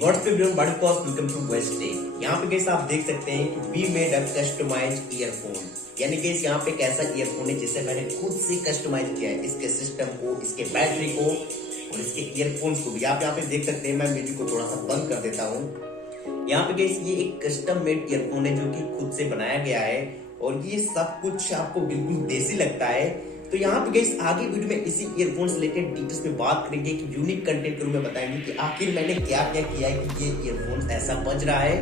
What's everyone, बड़ी कॉस्ट welcome to West Tech. यहाँ पे गाइस आप देख सकते हैं कि we made a customized earphone, यानी गाइस यहाँ पे एक ऐसा ईयरफोन है जिसे मैंने खुद से कस्टमाइज किया है, इसके सिस्टम को, इसके बैटरी को और इसके ईयरफोन्स को भी। आप यहाँ पे देख सकते हैं। मैं म्यूजिक को थोड़ा सा बंद कर देता हूँ। यहाँ पे गाइस ये एक कस्टम मेड ईयरफोन है जो कि खुद से बनाया गया है और ये सब कुछ आपको बिल्कुल देसी लगता है। तो यहाँ पे गाइस आगे वीडियो में इसी ईयरफोन से रिलेटेड डिटेल्स में बात करेंगे कि यूनिक कंटेंट के रूप में बताएंगे कि आखिर मैंने क्या क्या किया है कि ये ईयरफोन ऐसा बज रहा है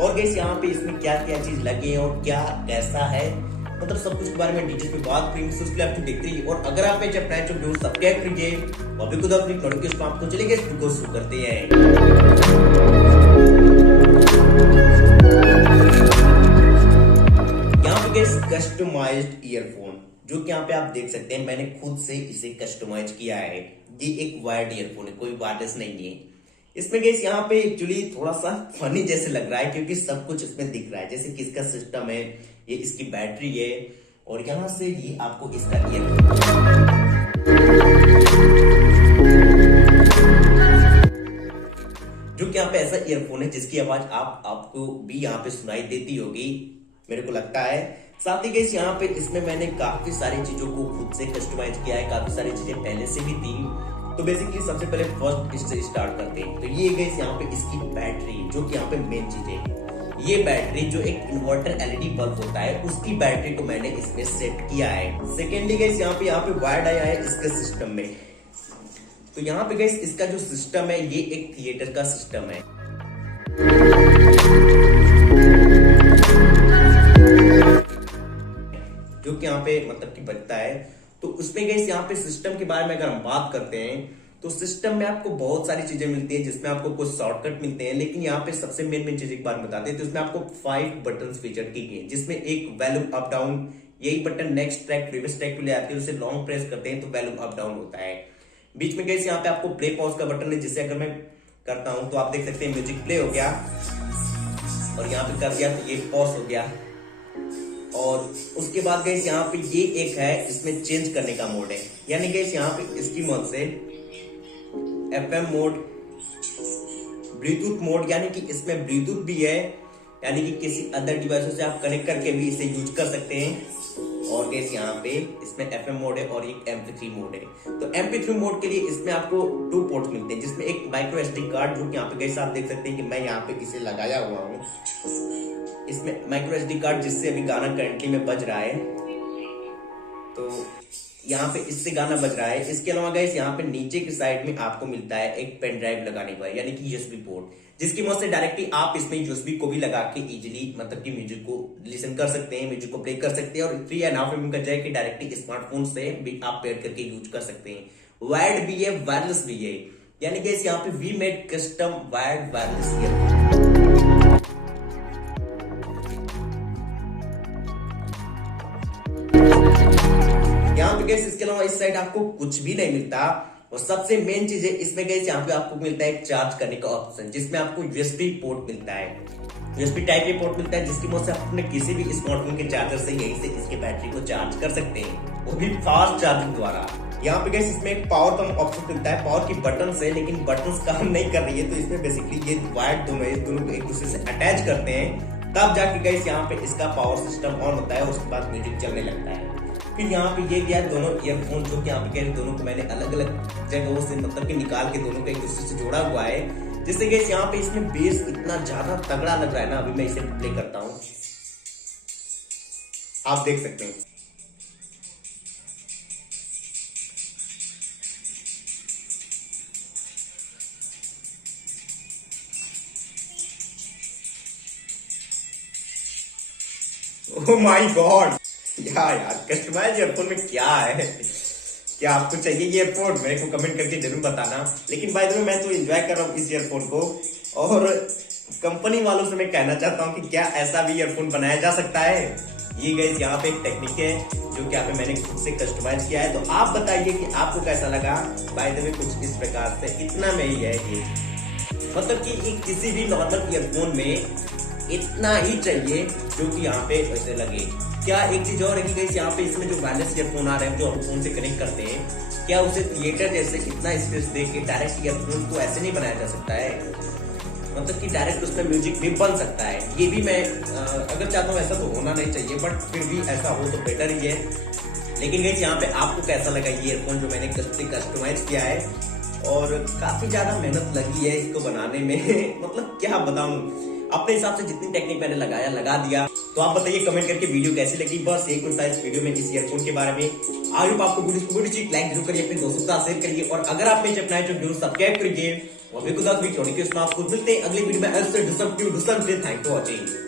और गाइस यहाँ पे इसमें क्या क्या चीज लगे और क्या कैसा है, मतलब सब कुछ के बारे में डिटेल्स में बात करेंगे। तो उसके लिए आपको देखते रहिए और अगर आप जब नए चैनल को सब्सक्राइब कीजिए और भी खुद अपनी नोटिफिकेशन आपको चलेगा। इस वीडियो को शुरू करते हैं। यहाँ पे गाइस कस्टमाइज्ड ईयरफोन जो कि यहाँ पे आप देख सकते हैं, मैंने खुद से इसे कस्टमाइज किया है। ये एक वायर्ड ईयरफोन है, कोई वायरलेस नहीं है। इसमें गाइस यहाँ पे एक्चुअली थोड़ा सा फनी जैसे लग रहा है क्योंकि सब कुछ इसमें दिख रहा है, जैसे कि इसका सिस्टम है, ये इसकी बैटरी है और यहाँ से ये आपको इसका ईयरफोन, जो कि यहाँ पे ऐसा ईयरफोन है जिसकी आवाज आपको भी यहाँ पे सुनाई देती होगी, मेरे को लगता है। साथ ही गाइस यहाँ पे इसमें मैंने काफी सारी चीजों को खुद से कस्टमाइज किया है, काफी सारी चीजें पहले से भी थी। तो बेसिकली सबसे पहले फर्स्ट इससे स्टार्ट करते हैं। तो ये गाइस यहाँ पे इसकी बैटरी, जो कि यहाँ पे मेन चीज है, ये बैटरी जो एक इन्वर्टर एलईडी बल्ब होता है उसकी बैटरी को मैंने इसमें सेट किया है। सेकेंडली गाइस यहाँ पे वायर्ड आया है इसके सिस्टम में। तो यहाँ पे गाइस इसका जो सिस्टम है ये एक थिएटर का सिस्टम है, जो कि यहाँ पे मतलब कि बजता है। तो उसमें गाइस यहाँ पे सिस्टम के बारे में अगर हम बात करते हैं तो सिस्टम में आपको बहुत सारी चीजें मिलती हैं जिसमें आपको कुछ शॉर्टकट मिलते हैं, लेकिन यहाँ पे सबसे मेन चीज एक बार बताते हैं। तो इसमें आपको 5 बटन फीचर की गई है, जिसमें एक वॉल्यूम अप डाउन, यही button next track previous track पे ले आती है, उसे लॉन्ग प्रेस करते हैं तो वॉल्यूम अप डाउन होता है। बीच में गाइस यहाँ पे आपको प्ले पॉज का बटन है, जिसे अगर मैं करता हूं तो आप देख सकते हैं म्यूजिक प्ले हो गया और यहाँ पे कर दिया तो ये पॉज हो गया। और उसके बाद गाइस यहाँ पे ये एक है, इसमें चेंज करने का मोड है, यानी गाइस यहाँ पे इसकी मदद से एफएम मोड, ब्लूटूथ मोड, यानी कि इसमें ब्लूटूथ भी है, यानी कि किसी अदर डिवाइसों से आप कनेक्ट करके भी इसे यूज कर सकते हैं। और गाइस यहाँ पे इसमें एफएम मोड है और एक MP3 मोड है। तो MP3 मोड के लिए इसमें आपको 2 पोर्ट मिलते हैं, जिसमें एक माइक्रो SD कार्ड, जो कि यहाँ पे गाइस आप देख सकते हैं कि मैं यहाँ पे इसे लगाया हुआ हूँ, इसमें माइक्रो SD कार्ड, जिससे अभी गाना करंटली में बज रहा है। तो यहाँ पे इससे गाना बज रहा है। इसके अलावा गाइस यहाँ पे नीचे की साइड में आपको मिलता है एक पेन ड्राइव लगाने का, यानी कि USB पोर्ट, जिसकी मदद से डायरेक्टली आप इसमें USB को भी लगा के इजीली मतलब कि म्यूजिक को लिसन कर सकते हैं, म्यूजिक को प्ले कर सकते हैं। और 3.5 mm का जैक डायरेक्टली स्मार्टफोन से भी आप पेयर करके यूज कर सकते हैं। वायर्ड भी है, वायरलेस भी है, यानी कि यहाँ पे we made custom wired wireless earphone. यहाँ पे गाइस इसके अलावा इस साइड आपको कुछ भी नहीं मिलता और सबसे मेन चीज है इसमें गाइस यहाँ पे आपको मिलता है चार्ज करने का ऑप्शन, जिसमें आपको USB पोर्ट मिलता है, USB टाइप के पोर्ट मिलता है, जिसकी मदद से आप अपने किसी भी स्मार्टफोन के चार्जर से यहीं से इसके बैटरी को चार्ज कर सकते हैं, वो भी फास्ट चार्जिंग द्वारा। यहाँ पे गाइस इसमें एक पावर का ऑप्शन मिलता है, पावर की बटन से, लेकिन बटन काम नहीं कर रही है। तो इसमें बेसिकली ये वायर्ड दोनों को एक दूसरे से अटैच करते हैं, तब जाके गाइस यहाँ पे इसका पावर सिस्टम ऑन होता है और उसके बाद म्यूजिक चलने लगता है। फिर यहाँ पे ये गया दोनों ईयरफोन, जो कि यहाँ पे दोनों को मैंने अलग अलग जगहों से मतलब कि निकाल के दोनों को एक दूसरे से जोड़ा हुआ है, जिससे गाइस यहाँ पे इसमें बेस इतना ज्यादा तगड़ा लग रहा है ना। अभी मैं इसे प्ले करता हूँ, आप देख सकते हैं। ओह माय गॉड, यार कस्टमाइज ईयरफोन में क्या है, क्या आपको चाहिए ईयरफोन, मेरे को कमेंट करके जरूर बताना। लेकिन बाय द वे मैं तो एंजॉय कर रहा हूँ इस ईयरफोन को, और कंपनी वालों से मैं कहना चाहता हूँ कि क्या ऐसा भी ईयरफोन बनाया जा सकता है। ये गाइस यहाँ पे एक टेक्निक है जो कि यहाँ पे मैंने खुद से कस्टमाइज किया है। तो आप बताइए कि आपको कैसा लगा। बाय द वे कुछ इस प्रकार से, इतना में ही है ये, मतलब कि किसी भी नॉर्मल ईयरफोन में इतना ही चाहिए जो कि यहाँ पे वैसे लगे। क्या एक चीज और है कि गाइस यहाँ पे इसमें जो वायरलेस ईयरफोन आ रहे हैं जो हम फोन से कनेक्ट करते हैं, क्या उसे थिएटर जैसे इतना स्पेस दे के डायरेक्ट ईयरफोन तो ऐसे नहीं बनाया जा सकता है। मतलब कि डायरेक्ट उसमें म्यूजिक भी बन सकता है। ये भी मैं अगर चाहता हूँ, ऐसा तो होना नहीं चाहिए, बट फिर भी ऐसा हो तो बेटर ही है। लेकिन गाइस यहाँ पे आपको कैसा लगा ये ईयरफोन जो मैंने कस्टमाइज किया है, और काफी ज्यादा मेहनत लगी है इसको बनाने में मतलब क्या बताऊं, अपने हिसाब से जितनी टेक्निक मैंने लगा दिया। तो आप बताइए कमेंट करके वीडियो कैसी लगी। बस एक कुछ था इस वीडियो में, इस ईयरफोन के बारे में। आई होप आपको वीडियो चीज लाइक जरूर करिए, अपने दोस्तों के साथ शेयर करिए, और अगर आप पेज अपनाए तो जरूर सब्सक्राइब करिए। और भी कुछ मिलते हैं अगले वीडियो में। Thank for watching.